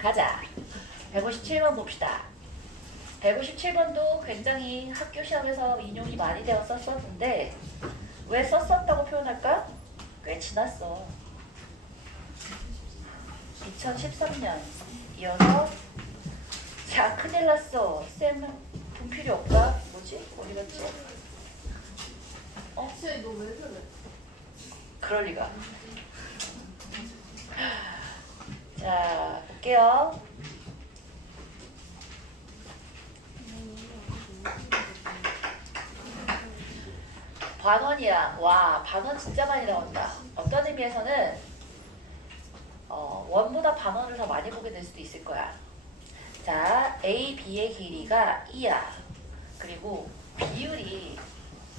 가자. 157번 봅시다. 157번도 굉장히 학교 시험에서 인용이 많이 되어 썼었는데 왜 썼었다고 표현할까? 꽤 지났어. 2013년 이어서 자 큰일 났어. 쌤 분필이 없다. 뭐지? 어디 갔지? 어? 쟤 너왜 그래? 그럴 리가. 자, 볼게요. 반원이야. 와, 반원 진짜 많이 나온다. 어떤 의미에서는 어, 원보다 반원을 더 많이 보게 될 수도 있을 거야. 자, A, B의 길이가 2야. 그리고 비율이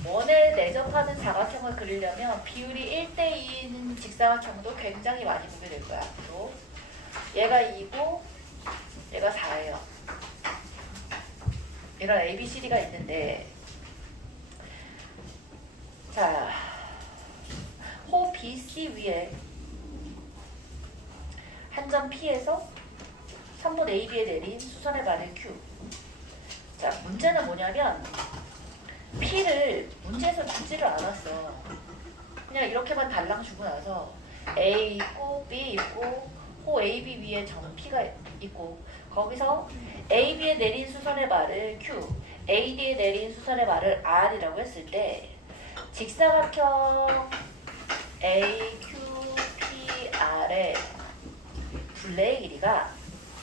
원에 내접하는 사각형을 그리려면 비율이 1대2인 직사각형도 굉장히 많이 보게 될 거야. 또 얘가 2고 얘가 4예요. 이런 A, B, C, D가 있는데 자, 호 B, C 위에 한 점 P에서 3분 AB에 내린 수선의 바늘 Q. 자, 문제는 뭐냐면 P를 문제에서 주지를 않았어. 그냥 이렇게만 달랑 주고 나서 A 있고 B 있고 호 AB 위에 점 P가 있고 거기서 AB에 내린 수선의 말을 Q, AD에 내린 수선의 말을 R이라고 했을 때 직사각형 AQPR의 둘레의 길이가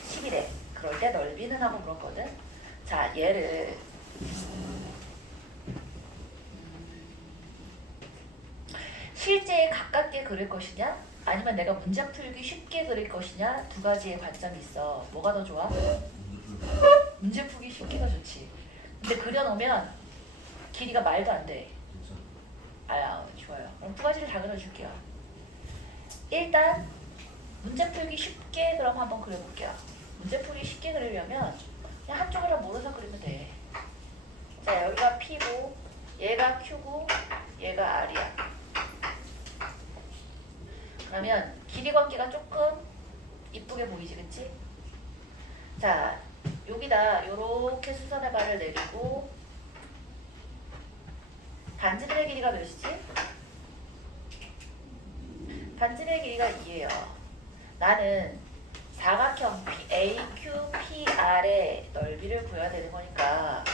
10이래. 그럴 때 넓이는 하고 물었거든. 자, 얘를 실제에 가깝게 그릴 것이냐 아니면 내가 문제 풀기 쉽게 그릴 것이냐? 두 가지의 관점이 있어. 뭐가 더 좋아? 문제 풀기 쉽게가 좋지. 근데 그려놓으면 길이가 말도 안 돼. 아야 좋아요. 그럼 두 가지를 다 그려줄게요. 일단 문제 풀기 쉽게 그럼 한번 그려볼게요. 문제 풀기 쉽게 그리려면 그냥 한쪽으로 몰아서 그리면 돼 자 여기가 P고 얘가 Q고 얘가 R이야 그러면 길이 관계가 조금 이쁘게 보이지, 그치? 자, 여기다 요렇게 수선의 발을 내리고 반지름의 길이가 몇이지? 반지름의 길이가 2예요. 나는 사각형 AQPR의 넓이를 구해야 되는 거니까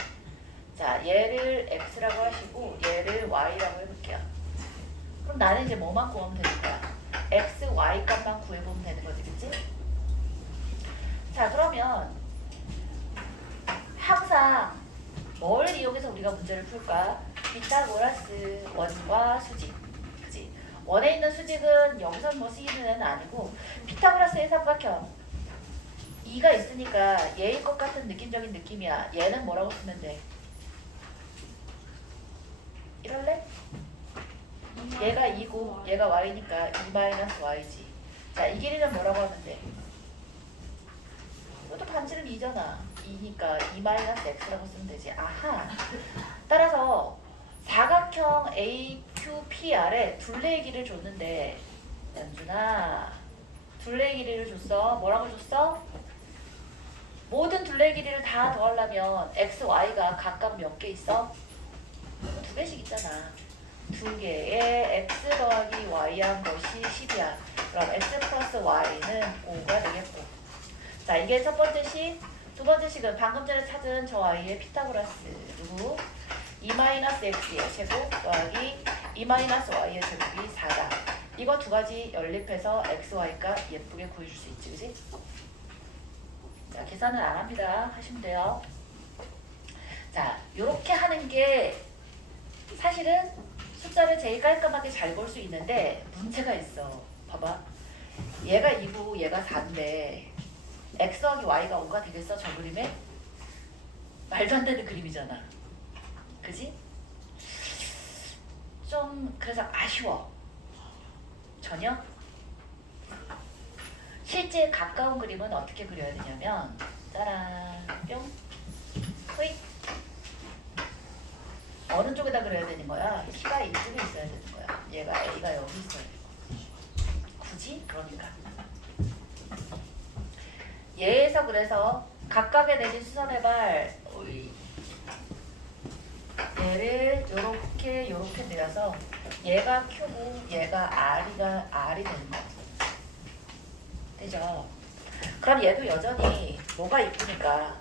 자, 얘를 X라고 하시고 얘를 Y라고 해볼게요. 그럼 나는 이제 뭐만 구하면 거야? X, y 값만 구해보면 되는 거지, 그치? 자, 그러면 항상 뭘 이용해서 우리가 문제를 풀까? 피타고라스 원과 수직, 그치? 원에 있는 수직은 여기서 뭐 쓰이는 아니고 피타고라스의 삼각형 2가 있으니까 얘일 것 같은 느낌적인 느낌이야. 얘는 뭐라고 쓰면 돼? 이럴래? 얘가 2고 얘가 y니까 2 마이너스 y지. 자, 이 길이는 뭐라고 하면 돼? 이것도 반지름 2잖아. 2니까 2 마이너스 x라고 쓰면 되지. 아하. 따라서 사각형 AQPR에 둘레의 길이를 줬는데 연준아 둘레의 길이를 줬어. 뭐라고 줬어? 모든 둘레의 길이를 다 더하려면 x, y가 각각 몇 개 있어? 두 개씩 있잖아. 두 개의 x 더하기 y 한 것이 10이야. 그럼 x 플러스 y는 5가 되겠고. 자, 이게 첫 번째 식. 두 번째 식은 방금 전에 찾은 저 y의 피타고라스. 누구? 2 마이너스 x의 제곱 더하기 2 마이너스 y의 제곱이 4다. 이거 두 가지 연립해서 x, y가 예쁘게 구해줄 수 있지, 그지? 자, 계산은 안 합니다. 하시면 돼요. 자, 요렇게 하는 게 사실은 숫자를 제일 깔끔하게 잘 볼 수 있는데 문제가 있어. 봐봐. 얘가 2고 얘가 4인데 x 더하기 y가 5가 되겠어? 저 그림에? 말도 안 되는 그림이잖아. 그지? 좀 그래서 아쉬워. 전혀? 실제 가까운 그림은 어떻게 그려야 되냐면 짜란 뿅 흐잇 어느 쪽에다 그려야 되는 거야? 키가 이쪽에 있어야 되는 거야. 얘가 A가 여기 있어야 되고. 굳이? 그러니까. 얘에서 그래서 각각의 내진 수선해발 얘를 요렇게 요렇게 내려서 얘가 Q고 얘가 R이가 R이 되는 거야. 되죠? 그럼 얘도 여전히 뭐가 이쁘니까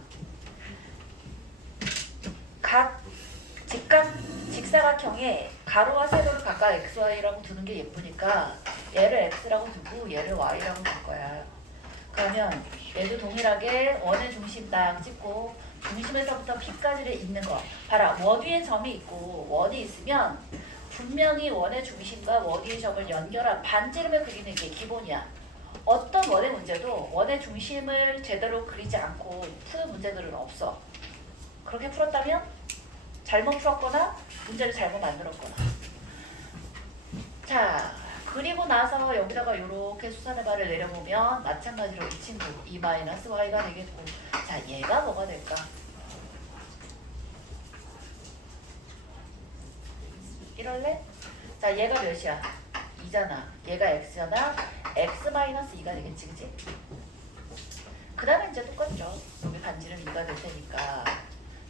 각 직각 직사각형에 가로와 세로를 각각 x, y라고 두는 게 예쁘니까 얘를 x라고 두고 얘를 y라고 둘 거야. 그러면 얘도 동일하게 원의 중심 딱 찍고 중심에서부터 P까지를 잇는 거. 봐라 원 위에 점이 있고 원이 있으면 분명히 원의 중심과 원 위의 점을 연결한 반지름을 그리는 게 기본이야. 어떤 원의 문제도 원의 중심을 제대로 그리지 않고 푸는 문제들은 없어. 그렇게 풀었다면 잘못 풀었거나 문제를 잘못 만들었거나. 자, 그리고 나서 여기다가 이렇게 수산의 발을 내려보면 마찬가지로 이 친구 e 마이너스 y가 되겠고, 자, 얘가 뭐가 될까? 이럴래? 자, 얘가 몇이야? 2잖아. 얘가 x잖아. x 마이너스 2가 되겠지, 그지? 그 다음에 이제 똑같죠. 여기 반지름 2가 될 테니까.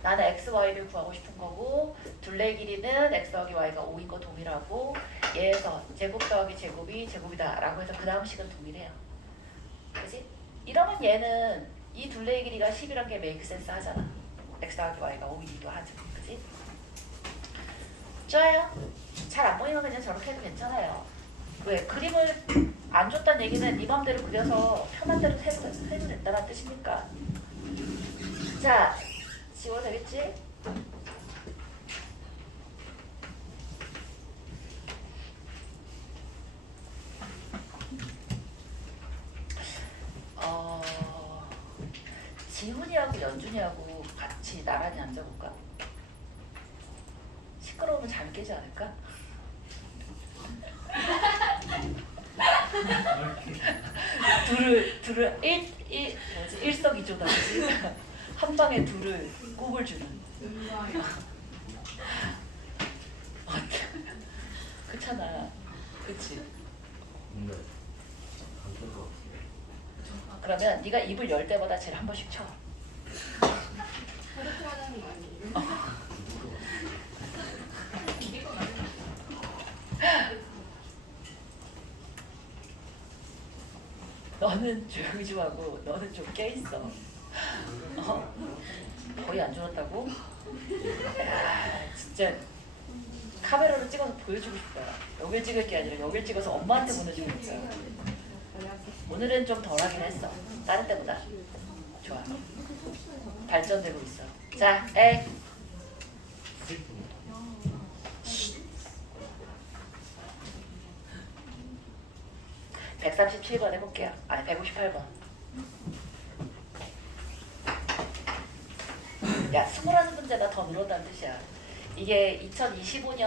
나는 x, y를 구하고 싶은 거고 둘레 길이는 x 더하기 y가 5인 거 동일하고 얘에서 제곱 더하기 제곱이 제곱이다 라고 해서 그 다음 식은 동일해요. 그지? 이러면 얘는 이 둘레의 길이가 10이란 게 메이크 센스 하잖아. x 더하기 y가 5이기도 하죠. 그지? 좋아요. 잘 안 보이면 그냥 저렇게 해도 괜찮아요. 왜? 그림을 안 줬다는 얘기는 네 맘대로 그려서 편한 대로 해도, 해도 된다는 뜻입니까? 자, 되겠지? 어, 지훈이하고 연준이하고 같이 나란히 앉아볼까? 시끄러우면 잠 깨지 않을까? 둘을 둘을 일, 일 뭐지 일석이조다 그지? 한 방에 둘을 꼽을 주는 그렇잖아 그치 근데 안될것. 그러면 네가 입을 열 때마다 쟤를 한 번씩 쳐 그렇게 하자는 거 아니에요? 너는 조용히 좀 하고 너는 좀 깨있어 어? 거의 안 졸았다고? 야 진짜 카메라로 찍어서 보여주고 싶어요. 여길 찍을 게 아니라 여길 찍어서 엄마한테 보내주고 싶어요. 오늘은 좀 덜하긴 했어. 다른 때보다. 좋아 발전되고 있어. 자 A 137번 해볼게요. 아니 158번. 야, 21문제가 더 늘었다는 뜻이야. 이게 2025년